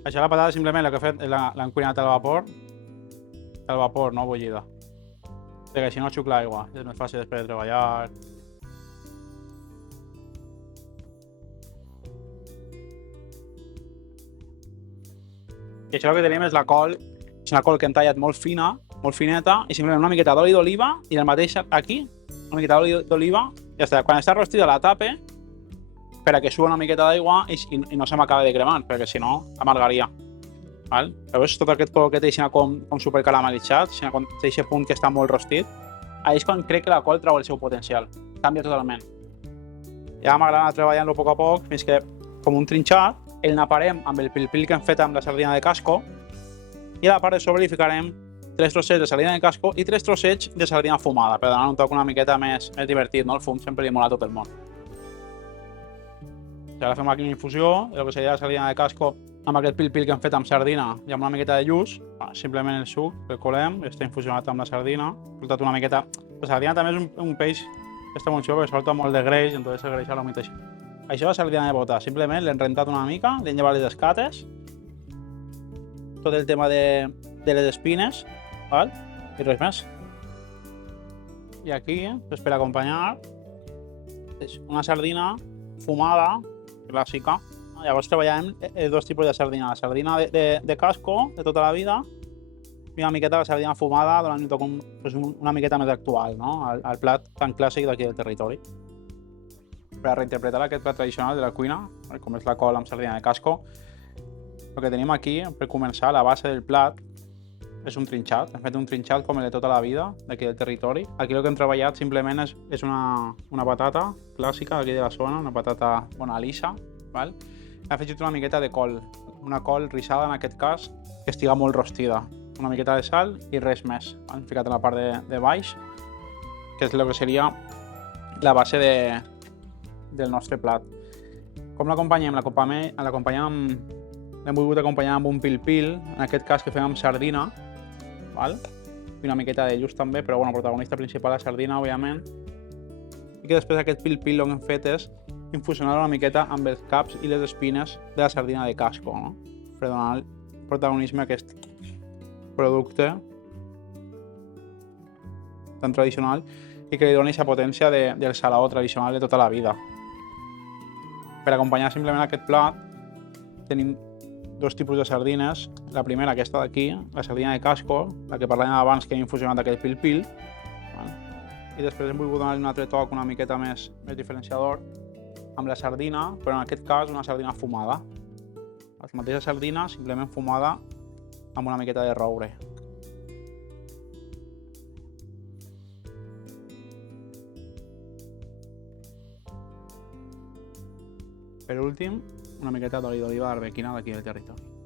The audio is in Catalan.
Això la patata simplement el que he fet l'hem cuinat al vapor. Al vapor, no bullida. Perquè si no xuc l'aigua, és més fàcil després de treballar. I això el que tenim és la col. És una col que hem tallat molt fina, molt fineta, i simplement una miqueta d'oli d'oliva i el mateix aquí, una miqueta d'oli d'oliva, i ja està. Quan està rostida la tape, per a que suba una miqueta d'aigua i no se m'acabi de cremar, perquè si no amargaria. Val? Veus tot aquest color que té com super caramelitzat, quan té aquest punt que està molt rostit, ahí és quan crec que la col treu el seu potencial, canvia totalment. Ja m'agrada anar treballant-lo a poc fins que, com un trinxat, el naparem amb el pil-pil que hem fet amb la sardina de casco i a la part de sobre li ficarem 3 trossets de sardina de casco i 3 trossets de sardina fumada per donar un toc una miqueta més divertit, no? El fum sempre li mola a tot el món. Ara fem aquí una infusió de lo que seria la sardina de casco amb aquest pil-pil que hem fet amb sardina i amb una miqueta de lluç, simplement el suc que colem, està infusionat amb la sardina, portat una miqueta... La sardina també és un peix que està molt xulo perquè solta molt de greix, entonces el greix la humita així. Això és la sardina de bota, simplement l'hem rentat una mica, l'hem llevat les escates, tot el tema de les espines, val? I res més. I aquí, pues per acompanyar, és una sardina fumada, clàssica. Llavors treballem dos tipus de sardina, la sardina de casco de tota la vida i una miqueta la sardina fumada donant un toc una miqueta més actual, no? Al plat tan clàssic d'aquí del territori. Per a reinterpretar aquest plat tradicional de la cuina, com és la col amb sardina de casco, el que tenim aquí, per començar, la base del plat és un trinxat. Hem fet un trinxat com el de tota la vida d'aquí del territori. Aquí el que hem treballat simplement és una patata clàssica d'aquí de la zona, una patata lisa, val? Hem afegit una miqueta de col, una col rissada en aquest cas, que estiga molt rostida. Una miqueta de sal i res més. Hem ficat a la part de baix, que és el que seria la base del nostre plat. Com l'acompanyem? L'hem volgut acompanyar amb un pil-pil, en aquest cas que fem amb sardina, val? I una miqueta de lluç també, però el protagonista principal és la sardina, òbviament. I que després aquest pil-pil el que hem fet és infusionar una miqueta amb els caps i les espines de la sardina de casco, no? Per donar el protagonisme a aquest producte tan tradicional i que li doni aquesta potència del salaó tradicional de tota la vida. Per acompanyar simplement aquest plat tenim dos tipus de sardines. La primera, aquesta d'aquí, la sardina de casco, la que parlàvem abans que hem infusionat aquest pil-pil. I després hem volgut donar un altre toc una miqueta més diferenciador amb la sardina, però en aquest cas una sardina fumada. La mateixa sardina, simplement fumada amb una miqueta de roure. Per últim, una miqueta d'oli d'oliva d'arbequina d'aquí del territori.